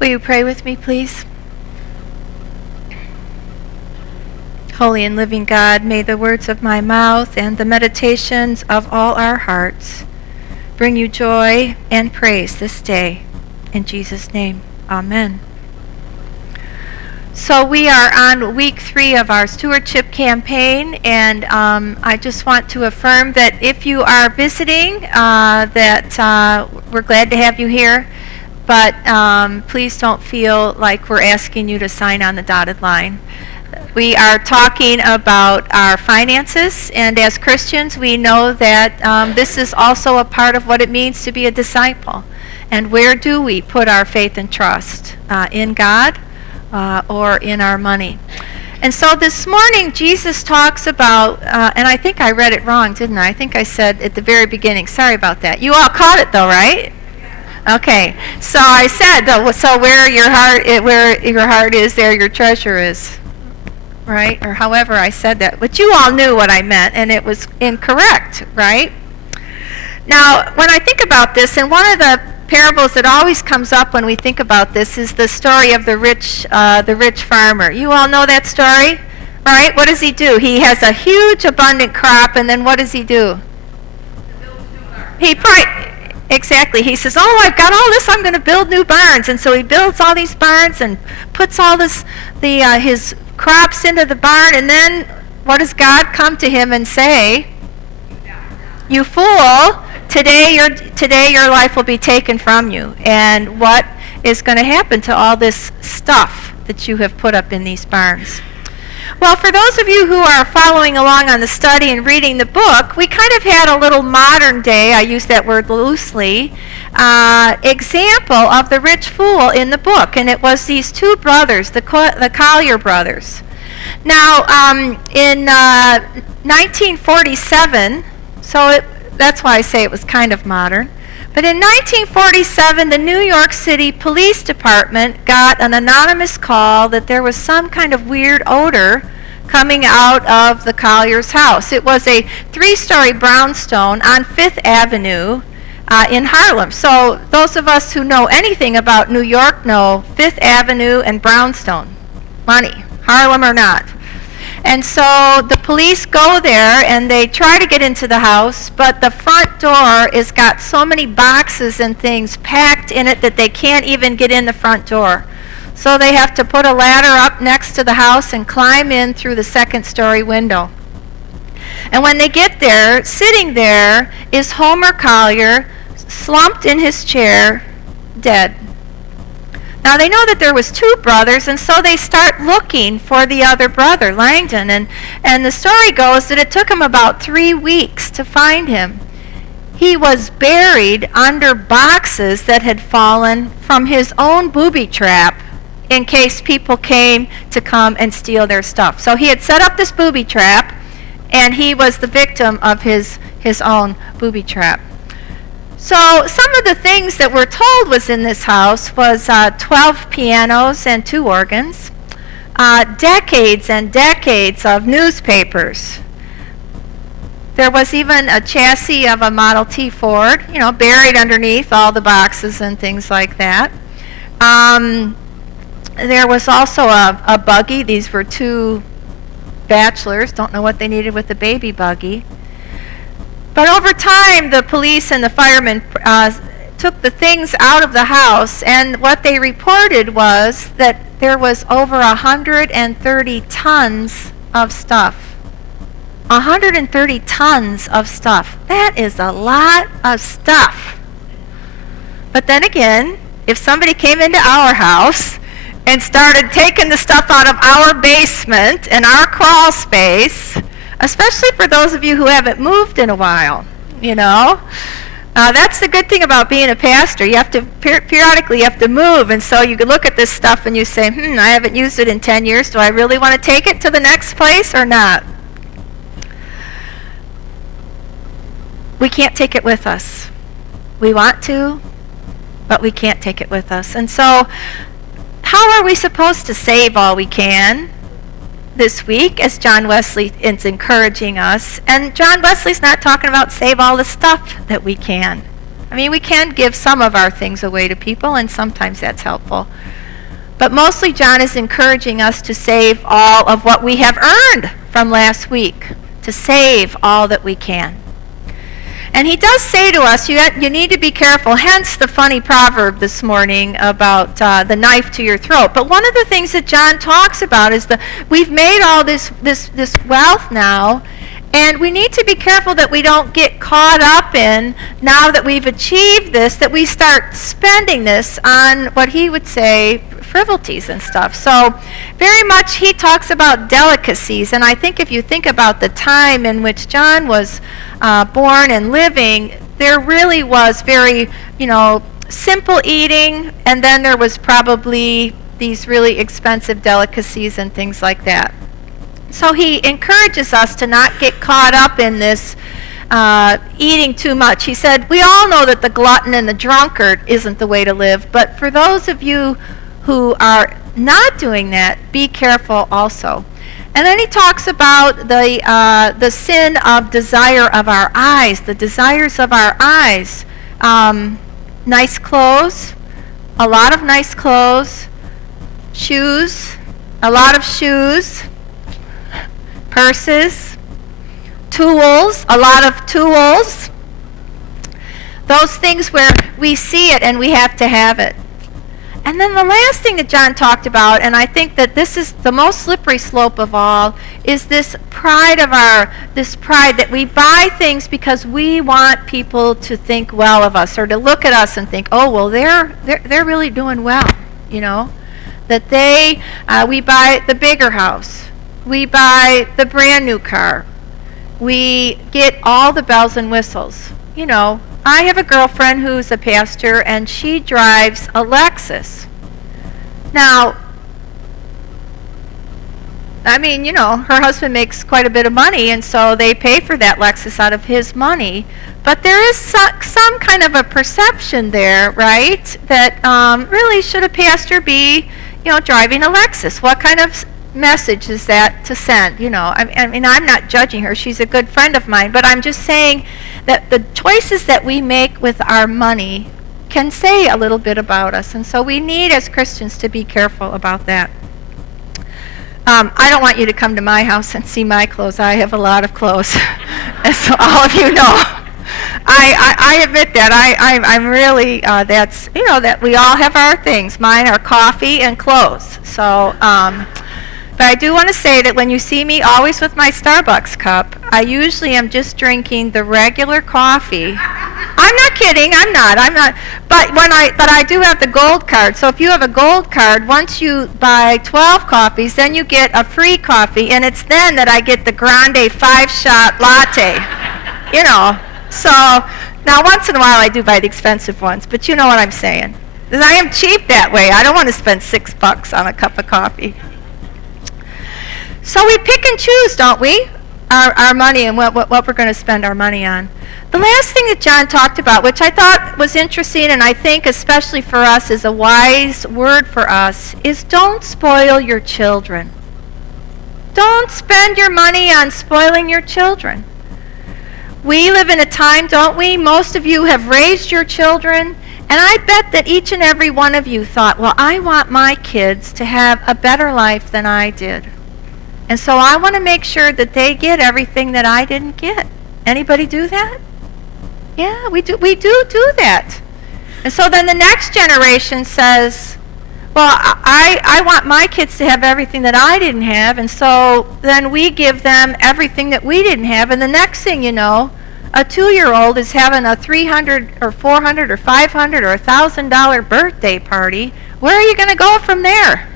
Will you pray with me, please? Holy and living God, may the words of my mouth and the meditations of all our hearts bring you joy and praise this day. In Jesus' name, amen. So we are on week 3 of our stewardship campaign, and I just want to affirm that if you are visiting, that we're glad to have you here, but please don't feel like we're asking you to sign on the dotted line. We are talking about our finances, and as Christians, we know that this is also a part of what it means to be a disciple. And where do we put our faith and trust? In God? Or in our money. And so this morning Jesus talks about, and I think I read it wrong, didn't I? I think I said at the very beginning, sorry about that. You all caught it though, right? Okay. So I said, so where your heart is, there your treasure is. Right? Or however I said that. But you all knew what I meant, and it was incorrect, right? Now, when I think about this, and one of the parables that always comes up when we think about this is the story of the rich farmer. You all know that story, all right? What does he do? He has a huge, abundant crop, and then what does he do? Exactly. He says, "Oh, I've got all this. I'm going to build new barns." And so he builds all these barns and puts all his crops into the barn. And then what does God come to him and say? "You fool! Today your life will be taken from you." And what is going to happen to all this stuff that you have put up in these barns? Well, for those of you who are following along on the study and reading the book, we kind of had a little modern day, I use that word loosely, example of the rich fool in the book. And it was these two brothers, the Collier brothers. Now, in 1947, that's why I say it was kind of modern. But in 1947, the New York City Police Department got an anonymous call that there was some kind of weird odor coming out of the Collier's house. It was a 3-story brownstone on 5th Avenue in Harlem. So those of us who know anything about New York know 5th Avenue and brownstone. Money, Harlem or not. And so the police go there and they try to get into the house, but the front door has got so many boxes and things packed in it that they can't even get in the front door. So they have to put a ladder up next to the house and climb in through the 2nd-story window. And when they get there, sitting there is Homer Collier, slumped in his chair, dead. Now, they know that there was 2 brothers, and so they start looking for the other brother, Langdon. And the story goes that it took him about 3 weeks to find him. He was buried under boxes that had fallen from his own booby trap in case people came to come and steal their stuff. So he had set up this booby trap, and he was the victim of his own booby trap. So some of the things that we're told was in this house was 12 pianos and 2 organs, decades and decades of newspapers. There was even a chassis of a Model T Ford, buried underneath all the boxes and things like that. There was also a buggy. These were 2 bachelors, don't know what they needed with the baby buggy. But over time, the police and the firemen took the things out of the house, and what they reported was that there was over 130 tons of stuff. 130 tons of stuff. That is a lot of stuff. But then again, if somebody came into our house and started taking the stuff out of our basement and our crawl space, especially for those of you who haven't moved in a while, that's the good thing about being a pastor. You have to, periodically you have to move, and so you can look at this stuff and you say, I haven't used it in 10 years. Do I really want to take it to the next place or not? We can't take it with us. We want to, but we can't take it with us. And so, how are we supposed to save all we can this week, as John Wesley is encouraging us? And John Wesley's not talking about save all the stuff that we can. I mean, we can give some of our things away to people, and sometimes that's helpful. But mostly John is encouraging us to save all of what we have earned from last week, to save all that we can. And he does say to us, you need to be careful, hence the funny proverb this morning about the knife to your throat. But one of the things that John talks about is we've made all this wealth now, and we need to be careful that we don't get caught up in, now that we've achieved this, that we start spending this on what he would say frivolities and stuff. So very much he talks about delicacies, and I think if you think about the time in which John was born and living, there really was very, simple eating, and then there was probably these really expensive delicacies and things like that. So he encourages us to not get caught up in this eating too much. He said, we all know that the glutton and the drunkard isn't the way to live, but for those of you who are not doing that, be careful also. And then he talks about the sin of desire of our eyes, the desires of our eyes. Nice clothes, a lot of nice clothes, shoes, a lot of shoes, purses, tools, a lot of tools. Those things where we see it and we have to have it. And then the last thing that John talked about, and I think that this is the most slippery slope of all, is this pride that we buy things because we want people to think well of us, or to look at us and think, oh, well, they're really doing well, that we buy the bigger house, we buy the brand new car, we get all the bells and whistles. I have a girlfriend who's a pastor, and she drives a Lexus. Now, I mean, her husband makes quite a bit of money, and so they pay for that Lexus out of his money. But there is some kind of a perception there, right, that really should a pastor be, driving a Lexus? What kind of message is that to send? I mean, I'm not judging her. She's a good friend of mine, but I'm just saying that the choices that we make with our money can say a little bit about us, and so we need as Christians to be careful about that. I don't want you to come to my house and see my clothes. I have a lot of clothes, as so all of you know. I admit that. I'm really, that's, that we all have our things. Mine are coffee and clothes. So, but I do want to say that when you see me always with my Starbucks cup, I usually am just drinking the regular coffee. I'm not kidding. I'm not. But I do have the gold card. So if you have a gold card, once you buy 12 coffees, then you get a free coffee, and it's then that I get the grande 5-shot latte. So now once in a while I do buy the expensive ones, but you know what I'm saying. And I am cheap that way. I don't want to spend $6 on a cup of coffee. So we pick and choose, don't we, our money and what we're going to spend our money on. The last thing that John talked about, which I thought was interesting, and I think especially for us is a wise word for us, is don't spoil your children. Don't spend your money on spoiling your children. We live in a time, don't we? Most of you have raised your children, and I bet that each and every one of you thought, well, I want my kids to have a better life than I did. And so I want to make sure that they get everything that I didn't get. Anybody do that? Yeah, we do that. And so then the next generation says, well, I want my kids to have everything that I didn't have, and so then we give them everything that we didn't have, and the next thing you know, a 2-year-old is having a $300 or $400 or $500 or $1,000 birthday party. Where are you going to go from there?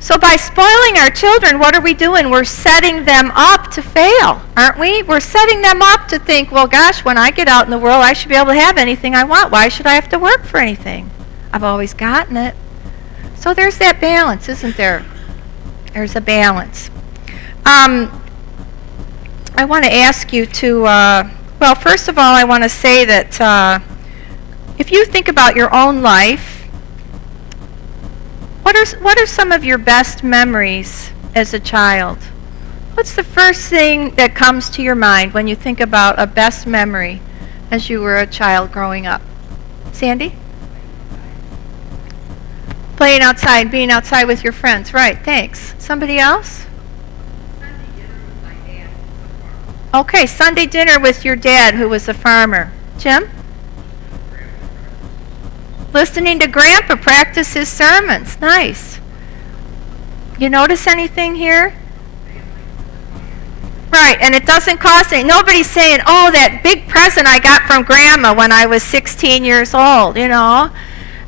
So by spoiling our children, what are we doing? We're setting them up to fail, aren't we? We're setting them up to think, well, gosh, when I get out in the world, I should be able to have anything I want. Why should I have to work for anything? I've always gotten it. So there's that balance, isn't there? There's a balance. I want to ask you to, well, first of all, I want to say that if you think about your own life, what are some of your best memories as a child? What's the first thing that comes to your mind when you think about a best memory? as you were a child growing up? Sandy? Playing outside, being outside with your friends. Right, thanks. Somebody else? Sunday dinner with my dad. Okay, Sunday dinner with your dad who was a farmer. Jim? Listening to Grandpa practice his sermons. Nice. You notice anything here? Right, and it doesn't cost any. Nobody's saying, oh, that big present I got from Grandma when I was 16 years old, you know.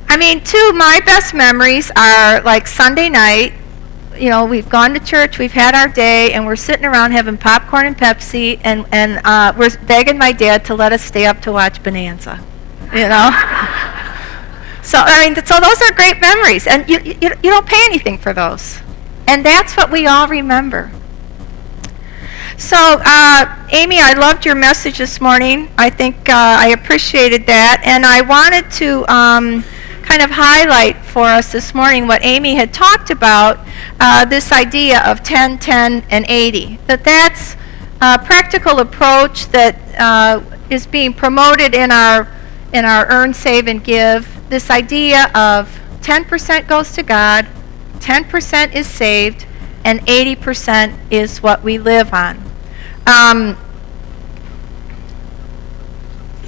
I mean, my best memories are like Sunday night. You know, we've gone to church, we've had our day, and we're sitting around having popcorn and Pepsi, and we're begging my dad to let us stay up to watch Bonanza, you know. So, I mean, so those are great memories, and you don't pay anything for those. And that's what we all remember. So, Amy, I loved your message this morning. I think I appreciated that, and I wanted to kind of highlight for us this morning what Amy had talked about, this idea of 10, 10, and 80. That's a practical approach that is being promoted in our Earn, Save, and Give. This idea of 10% goes to God, 10% is saved, and 80% is what we live on.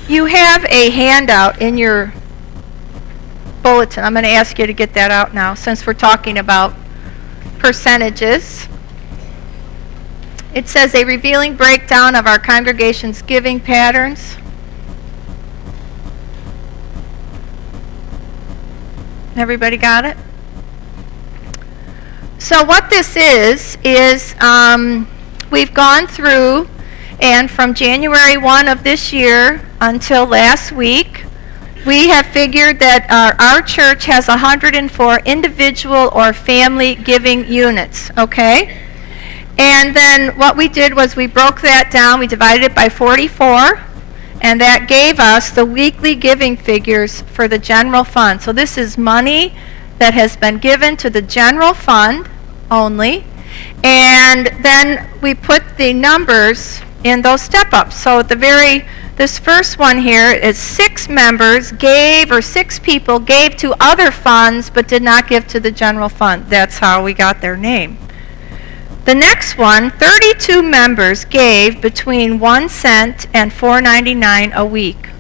You have a handout in your bulletin. I'm going to ask you to get that out now since we're talking about percentages. It says a revealing breakdown of our congregation's giving patterns. Everybody got it? So what this is we've gone through, and from January 1 of this year until last week, we have figured that our church has 104 individual or family giving units, okay? And then what we did was we broke that down, we divided it by 44, and that gave us the weekly giving figures for the general fund. So this is money that has been given to the general fund only. And then we put the numbers in those step-ups. So at this first one here is 6 members gave, or 6 people gave to other funds but did not give to the general fund. That's how we got their name. The next one, 32 members gave between 1 cent and $4.99 a week.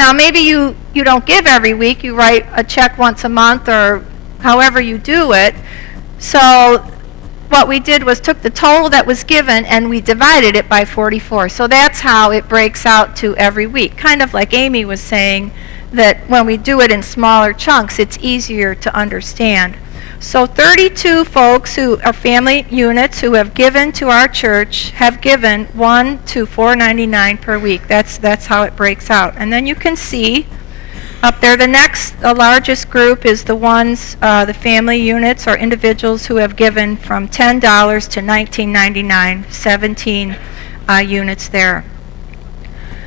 Now maybe you don't give every week, you write a check once a month or however you do it. So what we did was took the total that was given and we divided it by 44. So that's how it breaks out to every week. Kind of like Amy was saying, that when we do it in smaller chunks, it's easier to understand. So 32 folks who are family units who have given to our church have given $1 to $4.99 per week. That's how it breaks out. And then you can see up there, the largest group is the family units or individuals who have given from $10 to $19.99, 17 units there.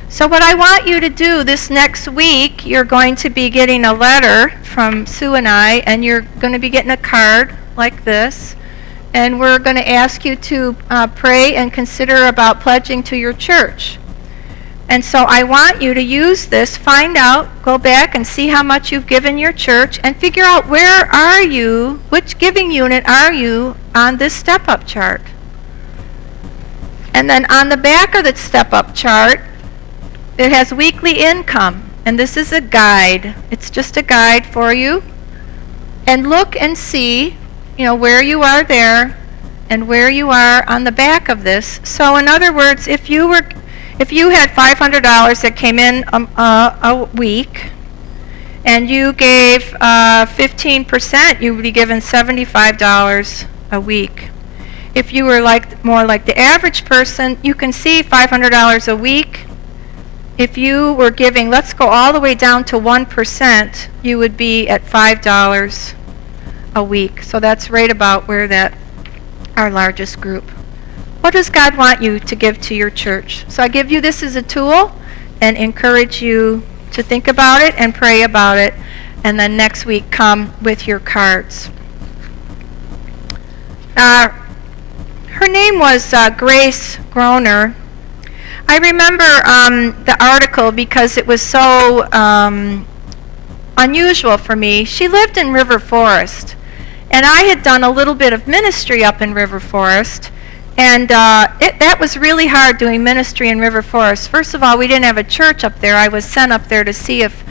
So what I want you to do this next week, you're going to be getting a letter from Sue and I, and you're going to be getting a card like this, and we're going to ask you to pray and consider about pledging to your church. And so I want you to use this, find out, go back and see how much you've given your church, and figure out where are you, which giving unit are you on this step-up chart. And then on the back of the step-up chart, it has weekly income, and this is a guide. It's just a guide for you. And look and see, where you are there and where you are on the back of this. So in other words, if you had $500 that came in a week, and you gave 15%, you would be given $75 a week. If you were more like the average person, you can see $500 a week. If you were giving, let's go all the way down to 1%, you would be at $5 a week. So that's right about where our largest group. What does God want you to give to your church? So I give you this as a tool and encourage you to think about it and pray about it, and then next week come with your cards. Her name was Grace Groner. I remember the article because it was so unusual for me. She lived in River Forest, and I had done a little bit of ministry up in River Forest, and that was really hard doing ministry in River Forest. First of all, we didn't have a church up there. I was sent up there to see if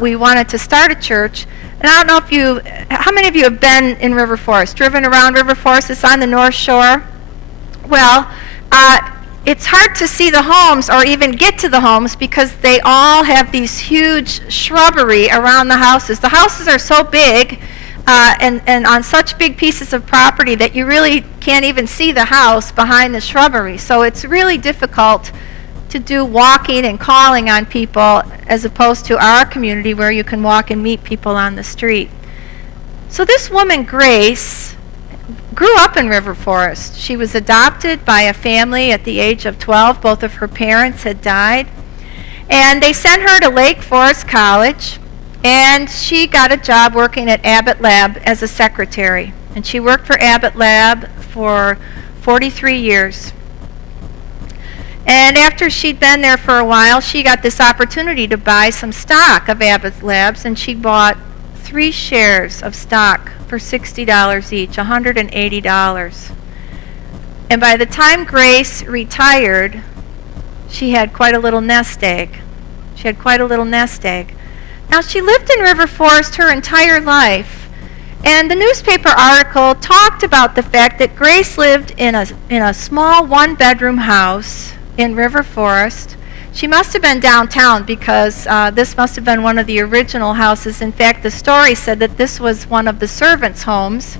we wanted to start a church. And I don't know if how many of you have been in River Forest, driven around River Forest? It's on the North Shore. Well, it's hard to see the homes or even get to the homes because they all have these huge shrubbery around the houses. The houses are so big and on such big pieces of property that you really can't even see the house behind the shrubbery. So it's really difficult to do walking and calling on people as opposed to our community where you can walk and meet people on the street. So this woman, Grace, grew up in River Forest. She was adopted by a family at the age of 12. Both of her parents had died. And they sent her to Lake Forest College, and she got a job working at Abbott Lab as a secretary. And she worked for Abbott Lab for 43 years. And after she'd been there for a while, she got this opportunity to buy some stock of Abbott Labs, and she bought 3 shares of stock for $60 each, $180. And by the time Grace retired, she had quite a little nest egg. Now, she lived in River Forest her entire life, and the newspaper article talked about the fact that Grace lived in a small one-bedroom house in River Forest. She must have been downtown because this must have been one of the original houses. In fact, the story said that this was one of the servants' homes.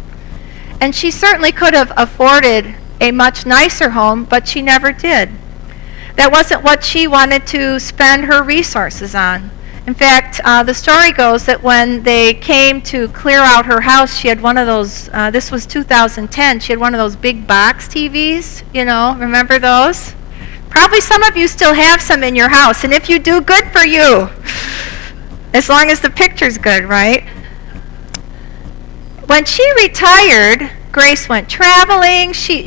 And she certainly could have afforded a much nicer home, but she never did. That wasn't what she wanted to spend her resources on. In fact, the story goes that when they came to clear out her house, she had one of those, this was 2010, she had one of those big box TVs, remember those? Probably some of you still have some in your house, and if you do, good for you. As long as the picture's good, right? When she retired, Grace went traveling. She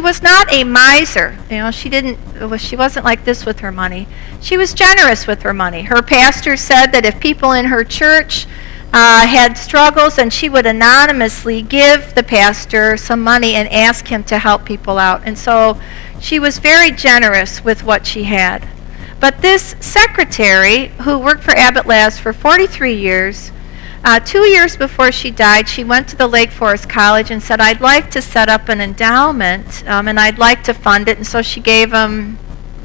was not a miser. She wasn't like this with her money. She was generous with her money. Her pastor said that if people in her church had struggles, and she would anonymously give the pastor some money and ask him to help people out. And so she was very generous with what she had. But this secretary, who worked for Abbott Labs for 43 years, 2 years before she died, she went to the Lake Forest College and said, I'd like to set up an endowment, and I'd like to fund it. And so she gave them,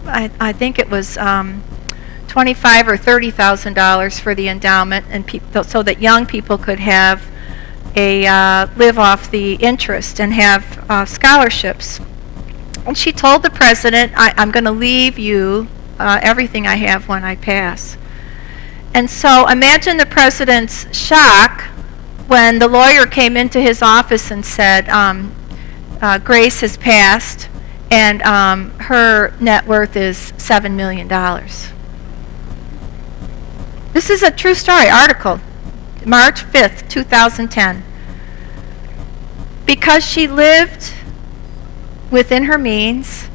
I think it was $25,000 or $30,000 for the endowment, and so that young people could have live off the interest and have scholarships. And she told the president, I'm going to leave you everything I have when I pass. And so imagine the president's shock when the lawyer came into his office and said, Grace has passed, and her net worth is $7 million. This is a true story article, March 5th, 2010. Because she lived within her means,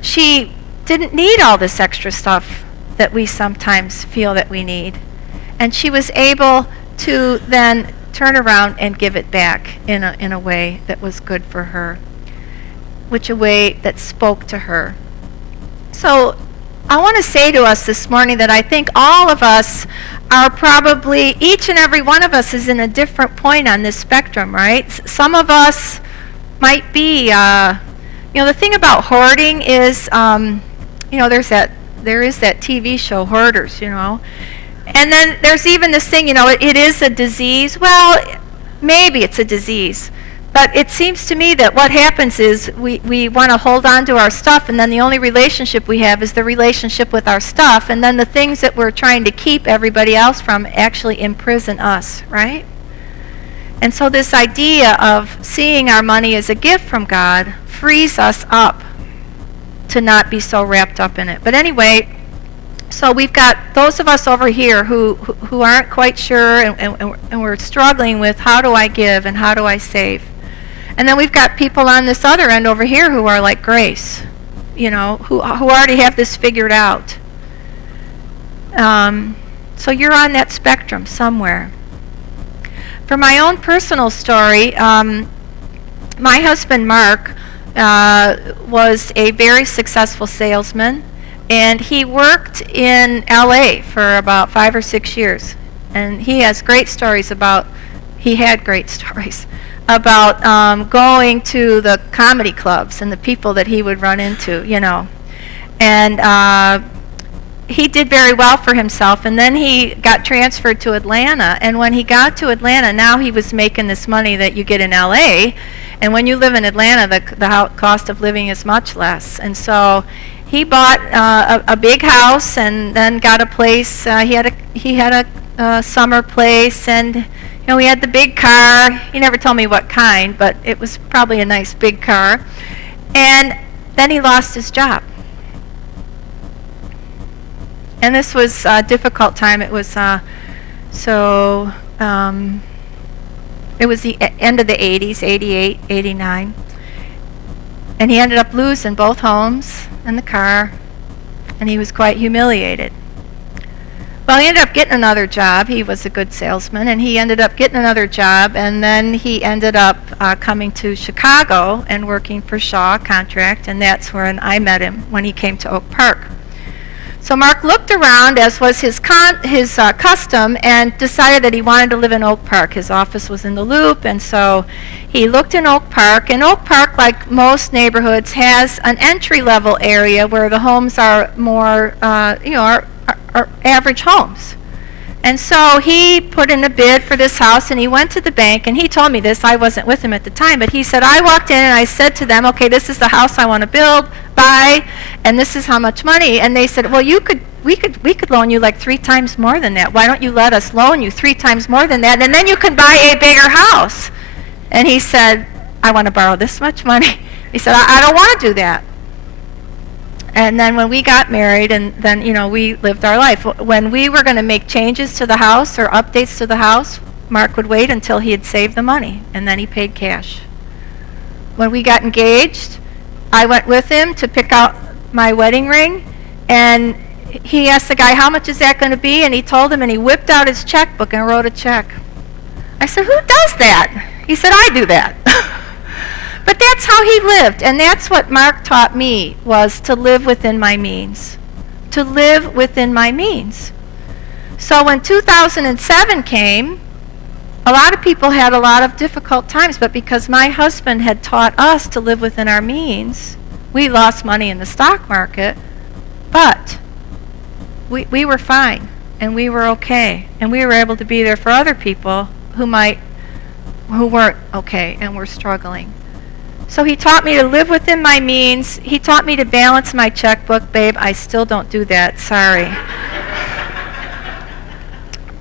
she didn't need all this extra stuff that we sometimes feel that we need. And she was able to then turn around and give it back in a way that was good for her, a way that spoke to her. So I want to say to us this morning that I think all of us are probably, each and every one of us is in a different point on this spectrum, right? Some of us might be, the thing about hoarding is, there is that TV show, Hoarders, And then there's even this thing, it is a disease. Well, maybe it's a disease. But it seems to me that what happens is we want to hold on to our stuff, and then the only relationship we have is the relationship with our stuff, and then the things that we're trying to keep everybody else from actually imprison us, right? And so this idea of seeing our money as a gift from God frees us up to not be so wrapped up in it. But anyway, so we've got those of us over here who aren't quite sure, and we're struggling with how do I give and how do I save. And then we've got people on this other end over here who are like Grace. who already have this figured out. So you're on that spectrum somewhere. For my own personal story, my husband Mark was a very successful salesman, and he worked in LA for about 5 or 6 years. And he had great stories about going to the comedy clubs and the people that he would run into, And he did very well for himself, and then he got transferred to Atlanta. And when he got to Atlanta, now he was making this money that you get in LA. And when you live in Atlanta, the cost of living is much less. And so he bought a big house and then got a place. He had a summer place, and we had the big car. He never told me what kind, but it was probably a nice big car. And then he lost his job. And this was a difficult time. It was it was the end of the 80s, 88, 89. And he ended up losing both homes and the car, and he was quite humiliated. Well, he ended up getting another job. He was a good salesman, and he ended up getting another job, and then he ended up coming to Chicago and working for Shaw Contract, and that's when I met him, when he came to Oak Park. So Mark looked around, as was his custom, and decided that he wanted to live in Oak Park. His office was in the Loop, and so he looked in Oak Park. And Oak Park, like most neighborhoods, has an entry-level area where the homes are more, are average homes. And so he put in a bid for this house, and he went to the bank, and he told me this. I wasn't with him at the time, but he said, I walked in and I said to them, okay, this is the house I want to buy, and this is how much money. And they said, well, we could loan you like 3 times more than that. Why don't you let us loan you 3 times more than that, and then you can buy a bigger house? And he said, I want to borrow this much money. He said, I don't want to do that. And then when we got married, and then, we lived our life. When we were going to make changes to the house or updates to the house, Mark would wait until he had saved the money, and then he paid cash. When we got engaged, I went with him to pick out my wedding ring, and he asked the guy, how much is that going to be? And he told him, and he whipped out his checkbook and wrote a check. I said, who does that? He said, I do that. But that's how he lived, and that's what Mark taught me, was to live within my means. To live within my means. So when 2007 came, a lot of people had a lot of difficult times, but because my husband had taught us to live within our means, we lost money in the stock market, but we were fine, and we were okay, and we were able to be there for other people who weren't okay and were struggling. So he taught me to live within my means. He taught me to balance my checkbook. Babe, I still don't do that. Sorry.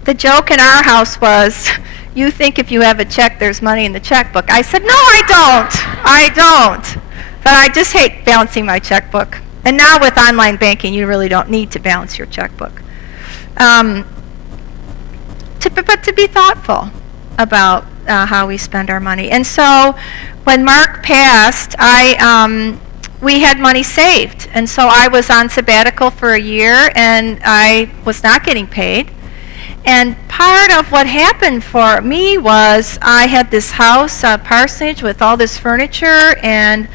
The joke in our house was, you think if you have a check, there's money in the checkbook. I said, no, I don't. But I just hate balancing my checkbook. And now with online banking, you really don't need to balance your checkbook. But to be thoughtful about how we spend our money. And so when Mark passed, we had money saved. And so I was on sabbatical for a year, and I was not getting paid. And part of what happened for me was I had this house, parsonage, with all this furniture, and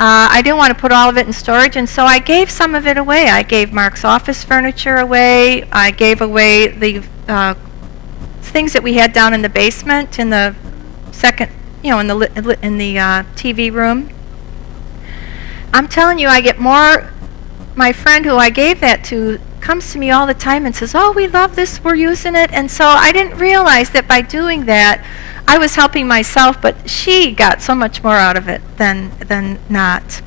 I didn't want to put all of it in storage, and so I gave some of it away. I gave Mark's office furniture away. I gave away the things that we had down in the basement, in the second, in the TV room. I'm telling you, I get more. My friend who I gave that to comes to me all the time and says, "Oh, we love this. We're using it." And so I didn't realize that by doing that, I was helping myself, but she got so much more out of it than not.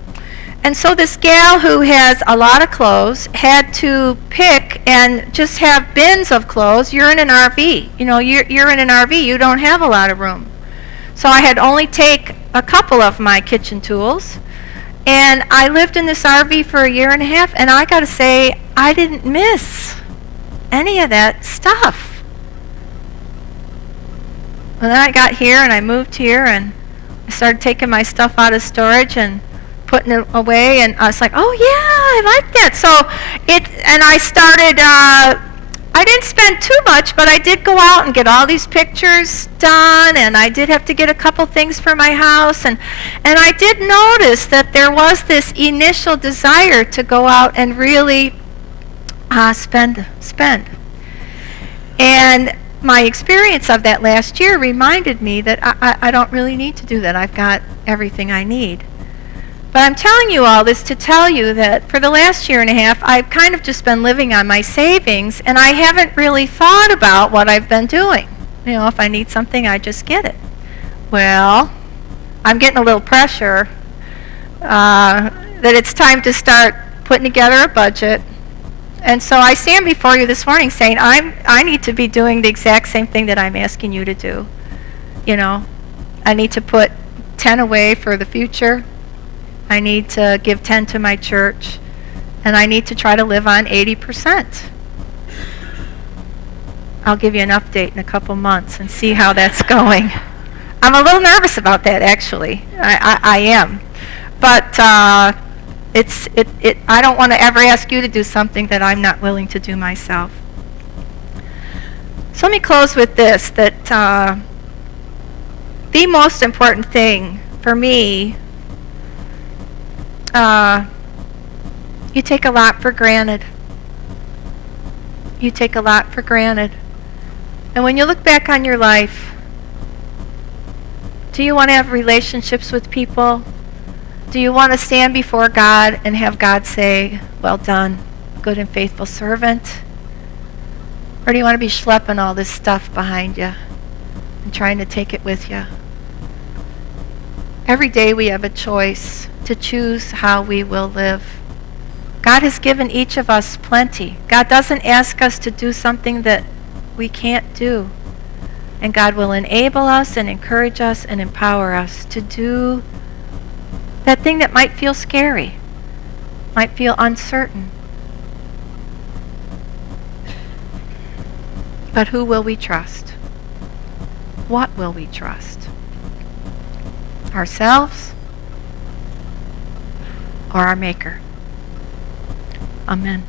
And so this gal who has a lot of clothes had to pick and just have bins of clothes. You're in an RV. You're in an RV. You don't have a lot of room. So I had only take a couple of my kitchen tools. And I lived in this RV for a year and a half, and I got to say, I didn't miss any of that stuff. And then I got here, and I moved here, and I started taking my stuff out of storage and putting it away, and I was like, oh yeah, I like that. So and I started, I didn't spend too much, but I did go out and get all these pictures done, and I did have to get a couple things for my house, and I did notice that there was this initial desire to go out and really spend. And my experience of that last year reminded me that I don't really need to do that. I've got everything I need. But I'm telling you all this to tell you that for the last year and a half, I've kind of just been living on my savings, and I haven't really thought about what I've been doing. You know, if I need something, I just get it. Well, I'm getting a little pressure that it's time to start putting together a budget. And so I stand before you this morning saying I need to be doing the exact same thing that I'm asking you to do. You know, I need to put 10 away for the future. I need to give 10 to my church. And I need to try to live on 80%. I'll give you an update in a couple months and see how that's going. I'm a little nervous about that, actually. I am. But I don't want to ever ask you to do something that I'm not willing to do myself. So let me close with this, that the most important thing for me, you take a lot for granted. You take a lot for granted. And when you look back on your life, do you want to have relationships with people? Do you want to stand before God and have God say, well done, good and faithful servant? Or do you want to be schlepping all this stuff behind you and trying to take it with you? Every day we have a choice to choose how we will live. God has given each of us plenty. God doesn't ask us to do something that we can't do. And God will enable us and encourage us and empower us to do that thing that might feel scary, might feel uncertain. But who will we trust? What will we trust? Ourselves or our Maker? Amen.